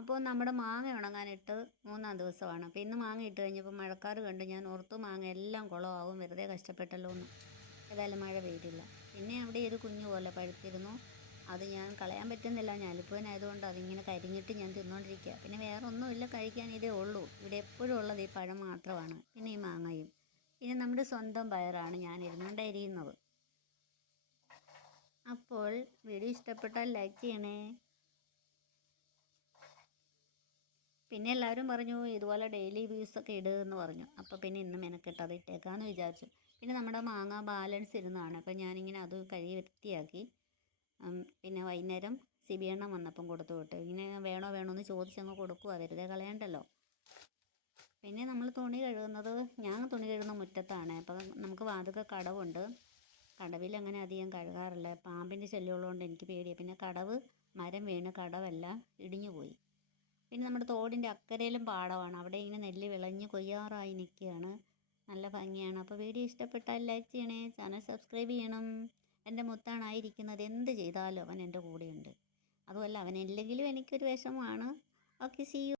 അപ്പോൾ നമ്മുടെ മാങ്ങ ഉണങ്ങാനിട്ട് 3-ാം ദിവസമാണ്. അപ്പോൾ ഇന്ന് മാങ്ങ ഇട്ട് കഴിഞ്ഞപ്പോൾ മഴക്കാറ് കണ്ട് ഞാൻ ഓർത്തു മാങ്ങ എല്ലാം കുളമാവും, വെറുതെ കഷ്ടപ്പെട്ടല്ലോ എന്ന്. ഏതായാലും മഴ പെയ്തില്ല. പിന്നെ അവിടെ ഒരു കുഞ്ഞു പോലെ പഴുത്തിരുന്നു. അത് ഞാൻ കളയാൻ പറ്റുന്നില്ല, ഞാലിപ്പൂവനായതുകൊണ്ട് അതിങ്ങനെ കരിഞ്ഞിട്ട് ഞാൻ തിന്നുകൊണ്ടിരിക്കുക. പിന്നെ വേറെ ഒന്നുമില്ല, കഴിക്കാൻ ഇതേ ഉള്ളൂ. ഇവിടെ എപ്പോഴും ഉള്ളത് ഈ പഴം മാത്രമാണ്, പിന്നെ ഈ മാങ്ങയും. പിന്നെ നമ്മുടെ സ്വന്തം പയറാണ് ഞാൻ ഇരുന്നുകൊണ്ട് അരിയുന്നത്. അപ്പോൾ വീഡിയോ ഇഷ്ടപ്പെട്ടാൽ ലൈക്ക് ചെയ്യണേ. പിന്നെ എല്ലാവരും പറഞ്ഞു ഇതുപോലെ ഡെയിലി വ്യൂസൊക്കെ ഇടുമെന്ന് പറഞ്ഞു. അപ്പോൾ പിന്നെ ഇന്ന് മെനക്കെട്ട് അത് ഇട്ടേക്കാമെന്ന് വിചാരിച്ചു. പിന്നെ നമ്മുടെ മാങ്ങ ബാലൻസ് ഇരുന്നതാണ്, അപ്പോൾ ഞാനിങ്ങനെ അത് കഴുകി വൃത്തിയാക്കി. പിന്നെ വൈകുന്നേരം സിബിയണ്ണം വന്നപ്പം കൊടുത്തു വിട്ടു. ഇങ്ങനെ വേണോ എന്ന് ചോദിച്ചങ്ങ് കൊടുക്കുക, വെറുതെ കളയണ്ടല്ലോ. പിന്നെ നമ്മൾ തുണി കഴുകുന്നത്, ഞാൻ തുണി കഴുകുന്ന മുറ്റത്താണ്. അപ്പം നമുക്ക് വാതുക്കെ കടവുണ്ട്. കടവിൽ അങ്ങനെ അധികം കഴുകാറില്ല, പാമ്പിൻ്റെ ശല്യമുള്ളതുകൊണ്ട് എനിക്ക് പേടിയാണ്. പിന്നെ കടവ് മരം വീണ് കടവെല്ലാം ഇടിഞ്ഞു പോയി. പിന്നെ നമ്മുടെ തോടിൻ്റെ അക്കരയിലും പാടമാണ്, അവിടെ ഇങ്ങനെ നെല്ല് വിളഞ്ഞ് കൊയ്യാറായി നിൽക്കുകയാണ്. നല്ല ഭംഗിയാണ്. അപ്പോൾ വീഡിയോ ഇഷ്ടപ്പെട്ടാൽ ലൈക്ക് ചെയ്യണേ, ചാനൽ സബ്സ്ക്രൈബ് ചെയ്യണം. എൻ്റെ മുത്താണായിരിക്കുന്നത്, എന്ത് ചെയ്താലും അവൻ എൻ്റെ കൂടെയുണ്ട്. അതുമല്ല അവനില്ലെങ്കിലും എനിക്കൊരു വിഷമമാണ്. Okay, see U.